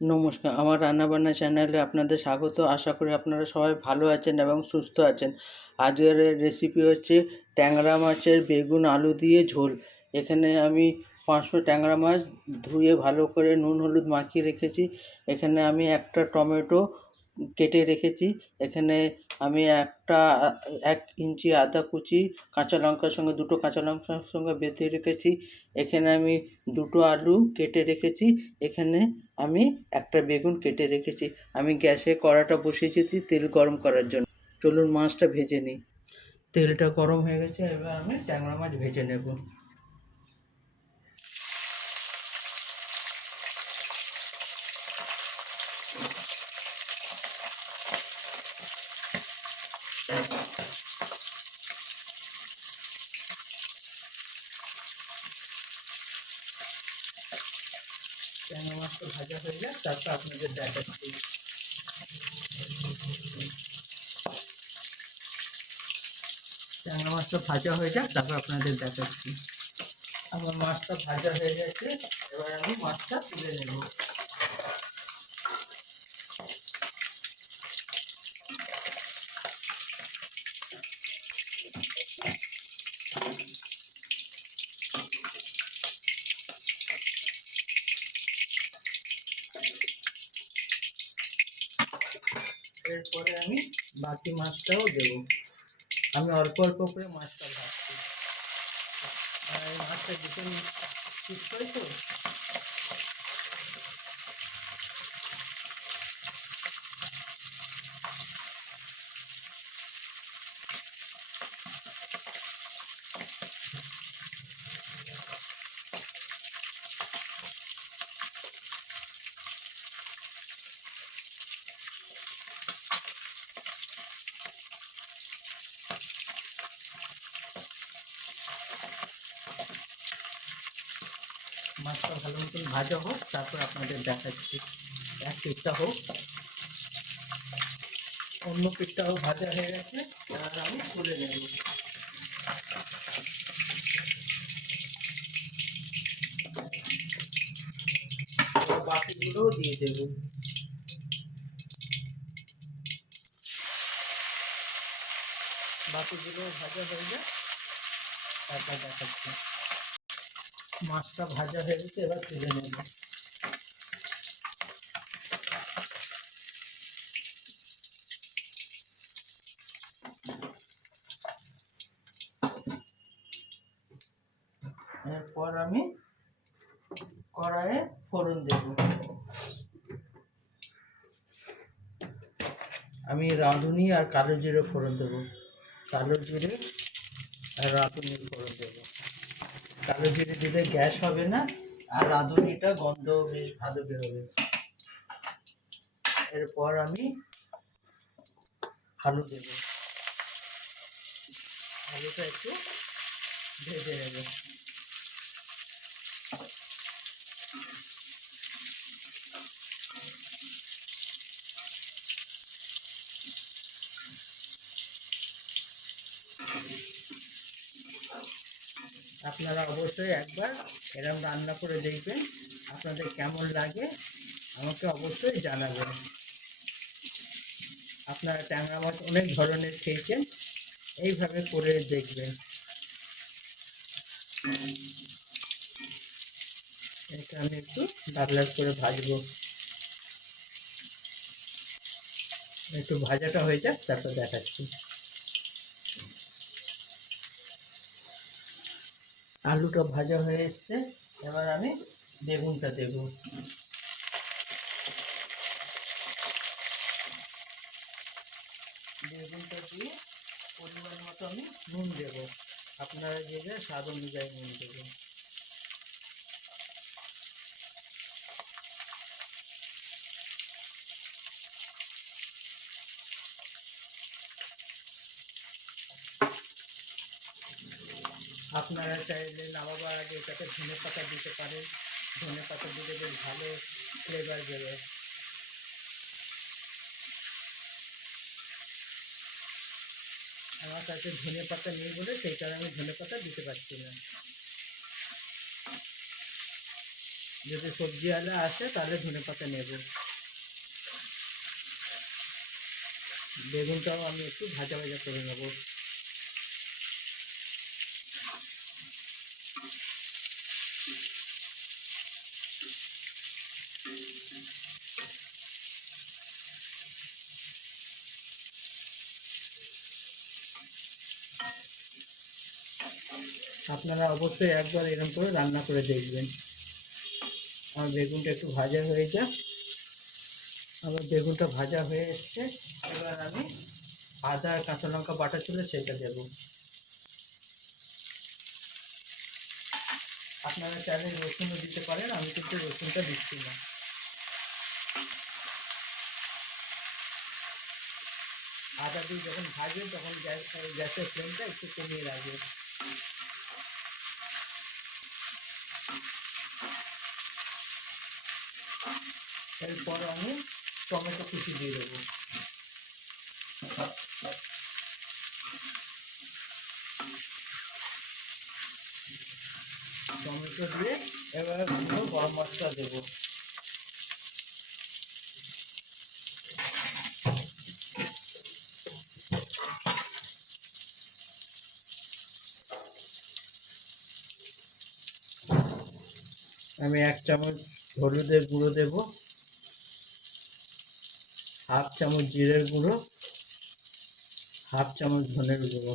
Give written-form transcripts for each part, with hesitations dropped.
নমস্কার, আমার রান্নাবান্না চ্যানেলে আপনাদের স্বাগত। আশা করি আপনারা সবাই ভালো আছেন এবং সুস্থ আছেন। আজকের রেসিপি হচ্ছে ট্যাংরা মাছের বেগুন আলু দিয়ে ঝোল। এখানে আমি 500 ট্যাংরা মাছ ধুয়ে ভালো করে নুন হলুদ মাখিয়ে রেখেছি। এখানে আমি একটা টমেটো কেটে রেখেছি। এখানে আমি 1 ইঞ্চি আদা কুচি কাঁচা লঙ্কার সঙ্গে 2টো কাঁচা লঙ্কার সঙ্গে বেঁধে রেখেছি। এখানে আমি 2টো আলু কেটে রেখেছি। এখানে আমি একটা বেগুন কেটে রেখেছি। আমি গ্যাসে কড়াটা বসিয়েছি তেল গরম করার জন্য। চলুন মাছটা ভেজে নিই। তেলটা গরম হয়ে গেছে, এবার আমি ট্যাংরা মাছ ভেজে নেব। ট্যাংরা মাছটা ভাজা হয়ে যায়, তারপর আপনাদের দেখাচ্ছি। ট্যাংরা মাছটা ভাজা হয়ে যাক, তারপর আপনাদের দেখাচ্ছি। আমার মাছটা ভাজা হয়ে গেছে, এবার আমি মাছটা তুলে নেব। এরপরে আমি বাকি মাছটাও দেব। আমি অল্প অল্প করে মাছটা ভাজছি, আর এই মাছটা ভীষণ ঠিক হয় তো। মাছটা ভালো মতন ভাজা হোক, তারপর আপনাদের দেখাচ্ছি। এক পিঠটা হোক, অন্য পিঠটাও ভাজা হয়ে গেছে, আর আমি তুলে নেব। বাকিগুলোও দিয়ে দেব। বাকিগুলো ভাজা হয়ে যায়, তারপর দেখাচ্ছি। মাছটা ভাজা হয়ে গেছে, এবার তুলে নেব। এরপর আমি কড়াইয়ে ফোড়ন দেব। আমি রাঁধুনি আর কালো জিরে ফোড়ন দেব। কালো জিরে আর রাঁধুনি ফোড়ন দেব। কালো জিরে দিলে গ্যাস হবে না, আর রাঁধুনিটা গন্ধ বেশ ভালো বেরোবে। এরপর আমি আলু দেব। আলুটা একটু ভেজে নেব। আপনারা অবশ্যই একবার এরকম রান্না করে দেখবেন, আপনাদের কেমন লাগে আমাকে অবশ্যই জানাবেন। আপনারা ট্যাংরা মাছ অনেক ধরনের খেয়েছেন, এইভাবে করে দেখবেন। এটা আমি একটু লাল লাল করে ভাজবো। একটু ভাজাটা হয়ে যাক, তারপর দেখাচ্ছি। আলুটা ভাজা হয়ে এসছে, এবার আমি বেগুনটা দেব। বেগুনটা দিয়ে পরিমাণ মতো আমি নুন দেব। আপনারা যে যার স্বাদ অনুযায়ী নুন দেবেন। আপনারা চাইলে নামাবার আগে এটাতে ধনে পাতা দিতে পারেন। ধনে পাতা দিলে বেশ ভালো ফ্লেভার বেরোয়। আমার কাছে ধনে পাতা নেই বলে সেই কারণে আমি ধনে পাতা দিতে পারছি না। যদি সবজিওয়ালা আসে তাহলে ধনেপাতা নেব। বেগুনটাও আমি একটু ভাজা ভাজা করে নেব। আপনারা অবশ্যই একবার এরকম করে রান্না করে দেখবেন। আমার বেগুনটা একটু ভাজা হয়ে যাক। আমার বেগুনটা ভাজা হয়ে এসছে। এবার আমি আদা আর কাঁচা লঙ্কা বাটা ছিল সেটা দেবো। আপনারা চাইলে রসুনও দিতে পারেন, আমি কিন্তু রসুনটা দিচ্ছি না। আদা দিয়ে যখন ভাজবে তখন গ্যাসের ফ্লেমটা একটু কমিয়ে রাখবে। এরপর আমি টমেটো কুচি দিয়ে দেবো। টমেটো দিয়ে এবার গরম মশলা দেবো। আমি 1 চামচ হলুদের গুঁড়ো দেব, 1/2 চামচ জিরের গুঁড়ো, 1/2 চামচ ধনের গুঁড়ো।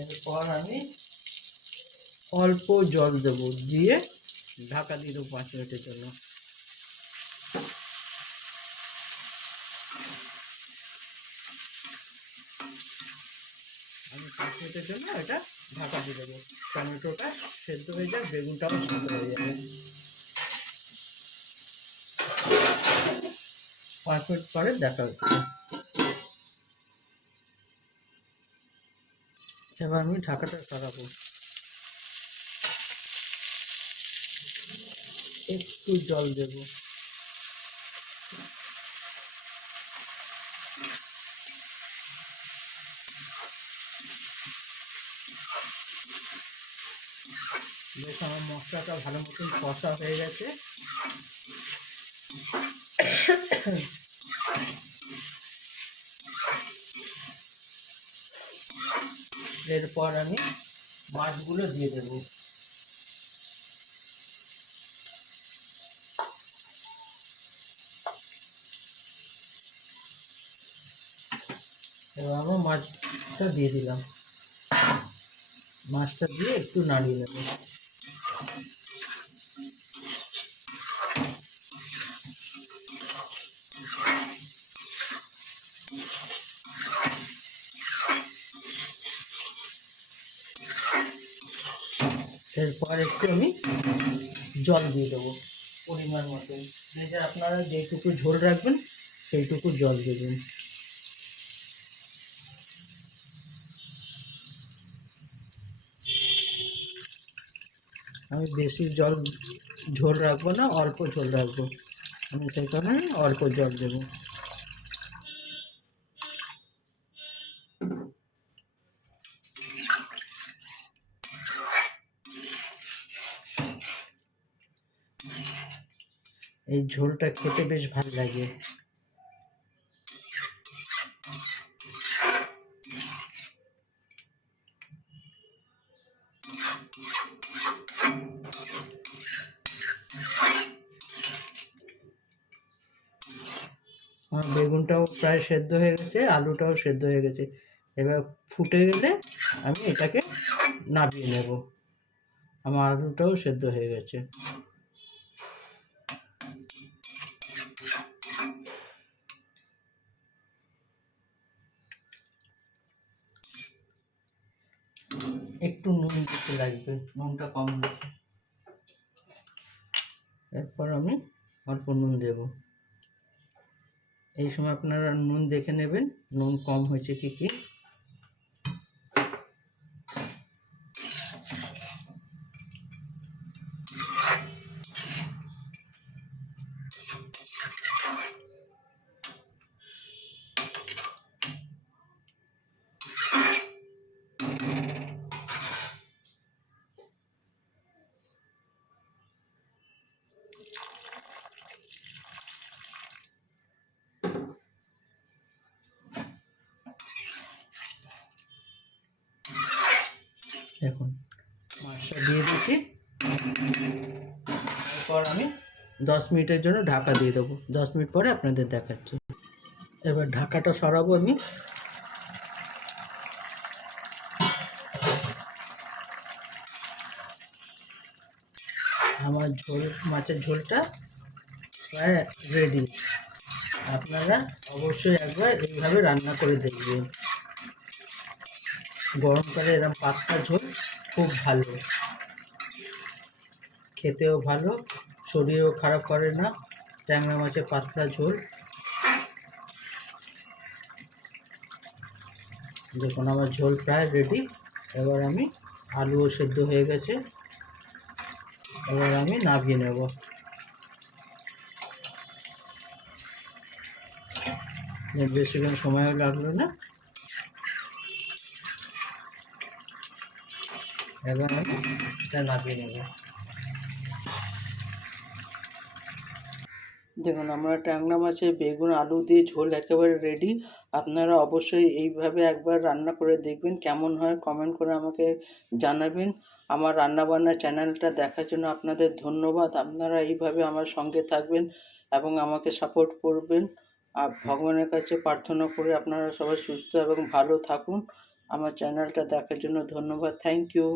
এরপর আমি অল্প জল দেব, দিয়ে ঢাকা দিয়ে দেবো 5 মিনিটের জন্য। আমি 5 মিনিটের জন্য এটা ঢাকা দিয়ে দেবো। টমেটোটা সেদ্ধ হয়ে যায়, বেগুনটাও সেদ্ধ হয়ে যাবে। 5 মিনিট পরে দেখা হচ্ছে। এবার আমি ঢাকাটা সরাবো। একটু জল দেব। বেশ আমার মশলাটা ভালো মতন কষা হয়ে গেছে। এরপর আমি মাছগুলো দিয়ে দেব। এবার আমি মাছটা দিয়ে দিলাম। মাছটা দিয়ে একটু নাড়িয়ে নেব। এরপর একটু আমি জল দিয়ে দেবো পরিমাণ মতন। যে আপনারা যেটুকু ঝোল রাখবেন সেইটুকু জল দেবেন। আমি বেশি ঝোল রাখবো না, অল্প ঝোল রাখবো। আমি সেই কারণে অল্প জল দেবো। এই ঝোলটা খেতে বেশ ভালো লাগে। আমার বেগুনটাও প্রায় সেদ্ধ হয়ে গেছে, আলুটাও সেদ্ধ হয়ে গেছে। এবার ফুটে গেলে আমি এটাকে নামিয়ে নেব। আমার আলুটাও সেদ্ধ হয়ে গেছে। একটু নুন দিতে লাগবে, নুনটা কম হয়েছে। এরপর আমি অল্প নুন দেব। এই সময় আপনারা নুন দেখে নেবেন, নুন কম হয়েছে কি কি। দেখুন মাছটা দিয়ে দিচ্ছি, তারপর আমি 10 মিনিটের জন্য ঢাকা দিয়ে দেবো। 10 মিনিট পরে আপনাদের দেখাচ্ছি। এবার ঢাকাটা সরাবো আমি। আমার মাছের ঝোলটা প্রায় রেডি। আপনারা অবশ্যই একবার এইভাবে রান্না করে দেখবেন। গরমকালে এরকম পাতলা ঝোল খুব ভালো, খেতেও ভালো, শরীরও খারাপ করে না। ট্যাংরা মাছের পাতলা ঝোল। দেখুন আমার ঝোল প্রায় রেডি। এবার আমি আলুও সেদ্ধ হয়ে গেছে, এবার আমি নামিয়ে নেব। বেশিক্ষণ সময়ও লাগলো না। এবার আমি এটা নামিয়ে নেব। দেখুন আমরা ট্যাংরা মাছের বেগুন আলু দিয়ে ঝোল একেবারে রেডি। আপনারা অবশ্যই এইভাবে একবার রান্না করে দেখবেন, কেমন হয় কমেন্ট করে আমাকে জানাবেন। আমার রান্নাবান্না চ্যানেলটা দেখার জন্য আপনাদের ধন্যবাদ। আপনারা এইভাবে আমার সঙ্গে থাকবেন এবং আমাকে সাপোর্ট করবেন। আর ভগবানের কাছে প্রার্থনা করে আপনারা সবাই সুস্থ এবং ভালো থাকুন। আমার চ্যানেলটা দেখার জন্য ধন্যবাদ। Thank you.